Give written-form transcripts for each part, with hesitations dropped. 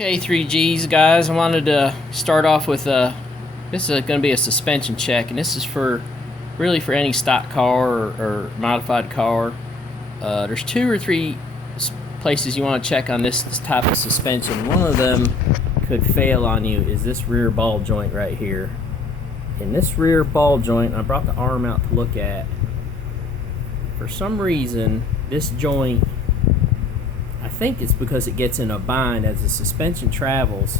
Okay, 3Gs guys, I wanted to start off with this is going to be a suspension check, and this is for really for any stock car or modified car. There's two or three places you want to check on this type of suspension. One of them could fail on you is this rear ball joint right here. In this rear ball joint, I brought the arm out to look at. For some reason, this joint, I think it's because it gets in a bind as the suspension travels.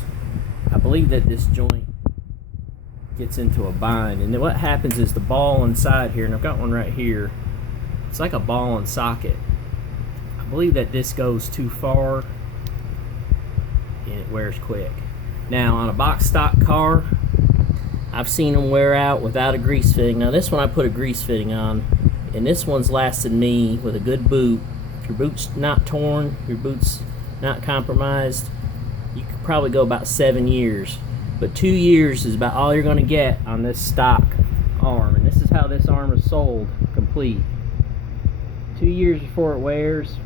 I believe that this joint gets into a bind, and then what happens is the ball inside here, and I've got one right here, it's like a ball and socket. I believe that this goes too far and it wears quick. Now on a box stock car, I've seen them wear out without a grease fitting. Now this one I put a grease fitting on, and this one's lasted me with a good boot. If your boot's not torn, your boot's not compromised, you could probably go about 7 years. But 2 years is about all you're going to get on this stock arm. And this is how this arm is sold, complete. 2 years before it wears.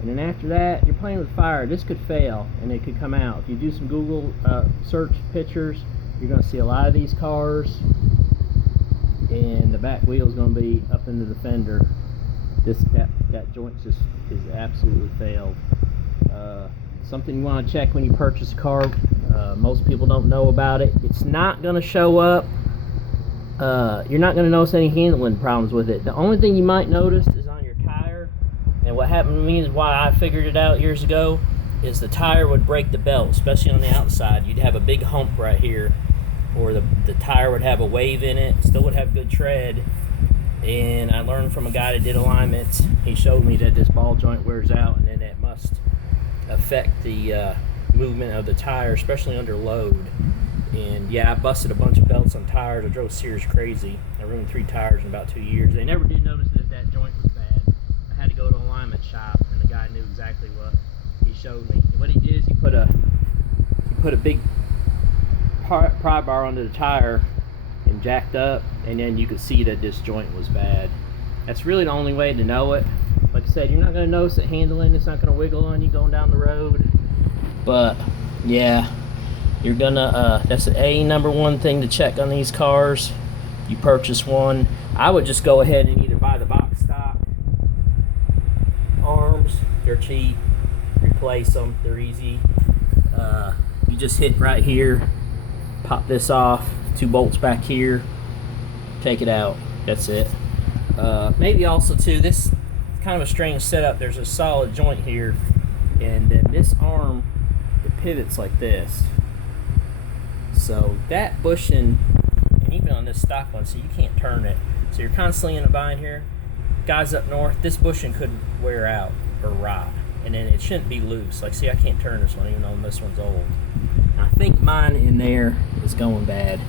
And then after that, you're playing with fire. This could fail, and it could come out. If you do some Google search pictures, you're going to see a lot of these cars, and the back wheel is going to be up into the fender. That joint just is absolutely failed. Something you want to check when you purchase a car. Most people don't know about it. It's not going to show up. You're not going to notice any handling problems with it. The only thing you might notice is on your tire. And what happened to me is why I figured it out years ago is the tire would break the belt, especially on the outside. You'd have a big hump right here, or the tire would have a wave in it, still would have good tread. And I learned from a guy that did alignments, he showed me that this ball joint wears out, and then that must affect the movement of the tire, especially under load. And yeah, I busted a bunch of belts on tires. I drove Sears crazy. I ruined 3 tires in about 2 years. They never did notice that joint was bad. I had to go to an alignment shop, and the guy knew exactly what he showed me. And what he did is he put a big pry bar under the tire and jacked up, and then you could see that this joint was bad. That's really the only way to know it. Like I said, you're not going to notice it handling. It's not going to wiggle on you going down the road. But yeah, you're gonna that's a number one thing to check on these cars. You purchase one, I would just go ahead and either buy the box stock arms. They're cheap. Replace them. They're easy. You just hit right here, pop this off, 2 bolts back here, take it out. That's it. Maybe also too, this is kind of a strange setup. There's a solid joint here, and then this arm, it pivots like this. So that bushing, and even on this stock one, so you can't turn it. So you're constantly in a bind here. Guys up north, this bushing could wear out or rot, and then it shouldn't be loose. Like, see, I can't turn this one even though this one's old. I think mine in there is going bad.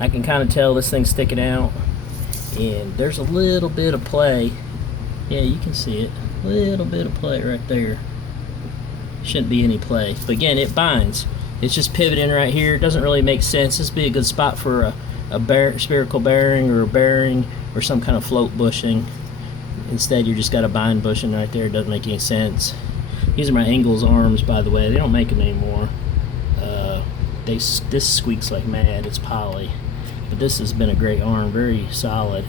I can kind of tell this thing's sticking out, and there's a little bit of play. Yeah, you can see it. A little bit of play right there. Shouldn't be any play. But again, it binds. It's just pivoting right here. It doesn't really make sense. This would be a good spot for a spherical bearing or a bearing or some kind of float bushing. Instead, you just got a bind bushing right there. It doesn't make any sense. These are my Ingalls arms, by the way. They don't make them anymore. This squeaks like mad. It's poly. But this has been a great arm. Very solid.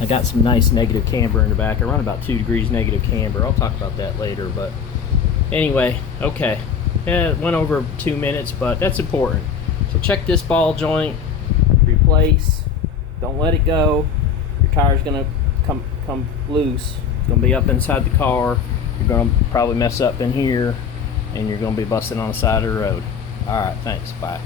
I got some nice negative camber in the back. I run about 2 degrees negative camber. I'll talk about that later. But anyway, okay. Yeah, it went over 2 minutes, but that's important. So check this ball joint, replace, don't let it go. Your tire's gonna come loose. It's gonna be up inside the car. You're gonna probably mess up in here, and you're gonna be busting on the side of the road. All right, thanks, bye.